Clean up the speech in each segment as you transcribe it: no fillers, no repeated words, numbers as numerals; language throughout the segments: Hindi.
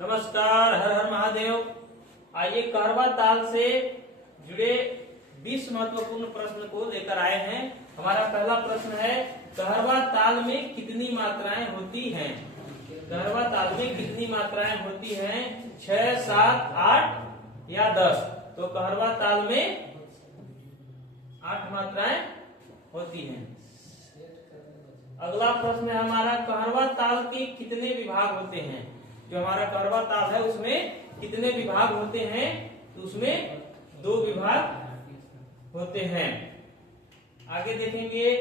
नमस्कार, हर हर महादेव। आइए कहरवा ताल से जुड़े 20 महत्वपूर्ण प्रश्न को लेकर आए हैं। हमारा पहला प्रश्न है, कहरवा ताल में कितनी मात्राएं होती हैं? कहरवा ताल में कितनी मात्राएं होती हैं? 6, 7, 8 या 10? तो कहरवा ताल में 8 मात्राएं होती हैं। अगला प्रश्न है हमारा, कहरवा ताल के कितने विभाग होते हैं? जो हमारा कहरवा ताल है उसमें कितने विभाग होते हैं? तो उसमें 2 विभाग होते हैं। आगे देखेंगे,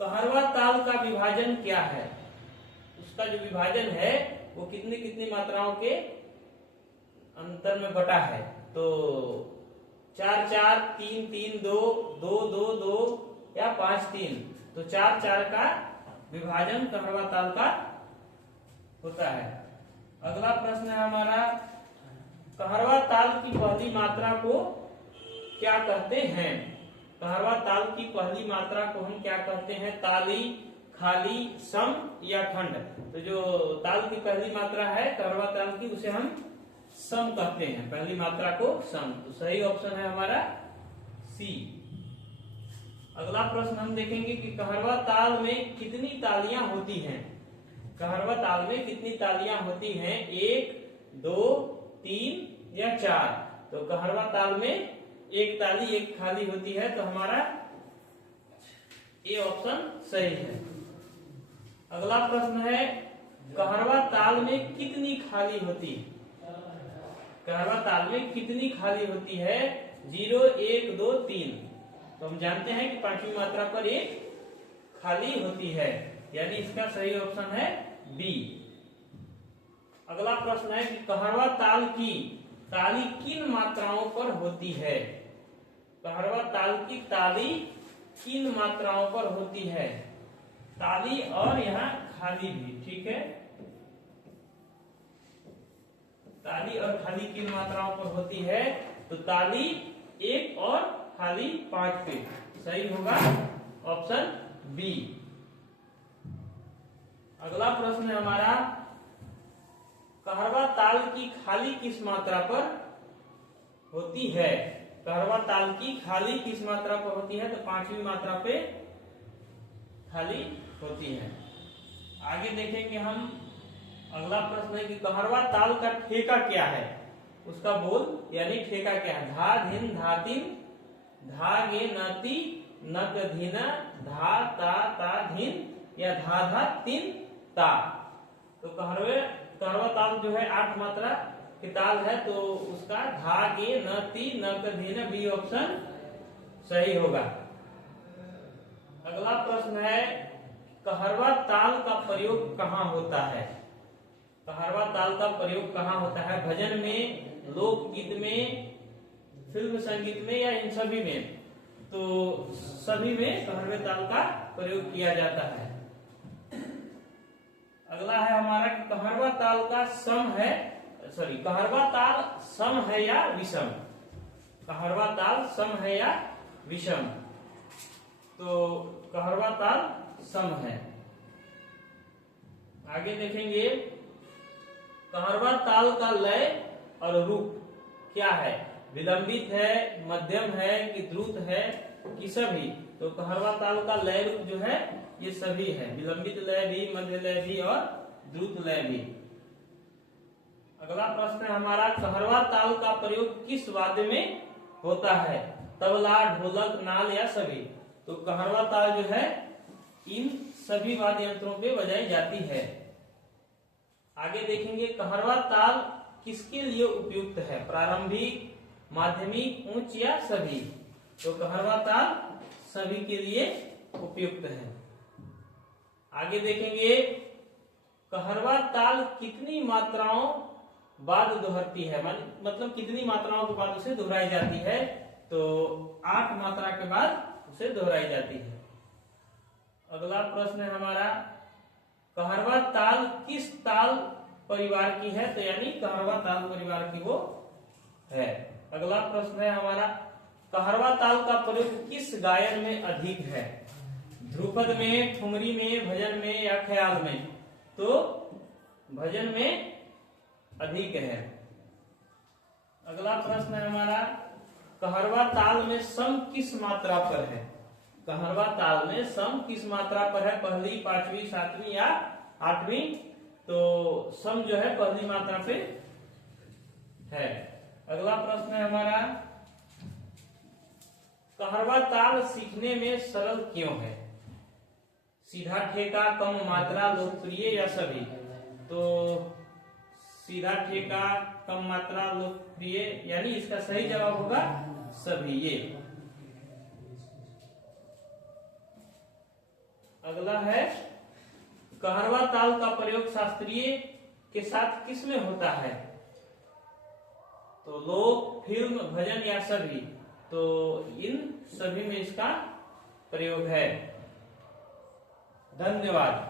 कहरवा ताल का विभाजन क्या है? उसका जो विभाजन है वो कितनी कितनी मात्राओं के अंतर में बटा है। तो 4, 4, 3, 3, 2, 2, 2, 2 या 5, 3। तो 4, 4 का विभाजन कहरवा ताल का होता है। अगला प्रश्न है हमारा, कहरवा ताल की पहली मात्रा को क्या कहते हैं? कहरवा ताल की पहली मात्रा को हम क्या कहते हैं? ताली, खाली, सम या खंड? तो जो ताल की पहली मात्रा है कहरवा ताल की, उसे हम सम कहते हैं। पहली मात्रा को सम। तो सही ऑप्शन है हमारा सी। अगला प्रश्न हम देखेंगे कि कहरवा ताल में कितनी तालियां होती हैं? कहरवा ताल में कितनी तालियां होती हैं? 1, 2, 3 या 4? तो कहरवा ताल में 1 ताली 1 खाली होती है। तो हमारा ए ऑप्शन सही है। अगला प्रश्न है, कहरवा ताल में कितनी खाली होती? कहरवा ताल में कितनी खाली होती है? 0, 1, 2, 3। तो हम जानते हैं कि 5वीं मात्रा पर 1 खाली होती है, यानी इसका सही ऑप्शन है बी। अगला प्रश्न है कि कहरवा ताल की ताली किन मात्राओं पर होती है? कहरवा ताल की ताली किन मात्राओं पर होती है? ताली और यहाँ खाली भी, ठीक है। ताली और खाली किन मात्राओं पर होती है? तो ताली 1 और खाली 5 पे। सही होगा ऑप्शन बी। अगला प्रश्न है हमारा, कहरवा ताल की खाली किस मात्रा पर होती है? कहरवा ताल की खाली किस मात्रा पर होती है? तो 5वीं मात्रा पे खाली होती है। आगे देखेंगे हम। अगला प्रश्न है कि कहरवा ताल का ठेका क्या है? उसका बोल यानी ठेका क्या है? धा, धिन, धातिन, धा, गे, नती, नक, धीना, धा, ता, ता, धीन या धा, धा, तिन, ता। तो कहरवा ताल जो है 8 मात्रा की ताल है, तो उसका धा, गे, नती, नक, धीना, बी ऑप्शन सही होगा। अगला प्रश्न है, कहरवा ताल का प्रयोग कहाँ होता है? कहरवा ताल का प्रयोग कहाँ होता है? भजन में, लोकगीत में, फिल्म संगीत में या इन सभी में? तो सभी में कहरवे ताल का प्रयोग किया जाता है। अगला है हमारा कि कहरवा ताल का कहरवा ताल सम है या विषम? कहरवा ताल सम है या विषम? तो कहरवा ताल सम है। आगे देखेंगे, कहरवा ताल का लय और रूप क्या है? विलंबित है, मध्यम है कि द्रुत है कि सभी? तो कहरवा ताल का लय रूप जो है ये सभी है। विलंबित लय भी, मध्य लय भी और द्रुत लय भी। अगला प्रश्न है हमारा, कहरवा ताल का प्रयोग किस वाद्य में होता है? तबला, ढोलक, नाल या सभी? तो कहरवा ताल जो है इन सभी वाद्य यंत्रों पे बजाई जाती है। आगे देखेंगे, कहरवा ताल किसके लिए उपयुक्त है? प्रारंभिक, माध्यमिक, उच्च या सभी? तो कहरवा ताल सभी के लिए उपयुक्त है। आगे देखेंगे, कहरवा ताल कितनी मात्राओं बाद दोहरती है? मतलब कितनी मात्राओं के बाद उसे दोहराई जाती है? तो 8 मात्रा के बाद उसे दोहराई जाती है। अगला प्रश्न है हमारा, कहरवा ताल किस ताल परिवार की है? तो यानी कहरवा ताल परिवार की वो है। अगला प्रश्न है हमारा, कहरवा ताल का प्रयोग किस गायन में अधिक है? ध्रुपद में, ठुमरी में, भजन में या ख्याल में? तो भजन में अधिक है। अगला प्रश्न है हमारा, कहरवा ताल में सम किस मात्रा पर है? कहरवा ताल में सम किस मात्रा पर है? पहली, पांचवी, सातवीं या आठवीं? तो सम जो है पहली मात्रा पे है। अगला प्रश्न है हमारा, कहरवा ताल सीखने में सरल क्यों है? सीधा ठेका, कम मात्रा, लोकप्रिय या सभी? तो सीधा ठेका, कम मात्रा, लोकप्रिय, यानी इसका सही जवाब होगा सभी। ये अगला है, कहरवा ताल का प्रयोग शास्त्रीय के साथ किसमें होता है? तो लोक, फिल्म, भजन या सभी? तो इन सभी में इसका प्रयोग है। धन्यवाद।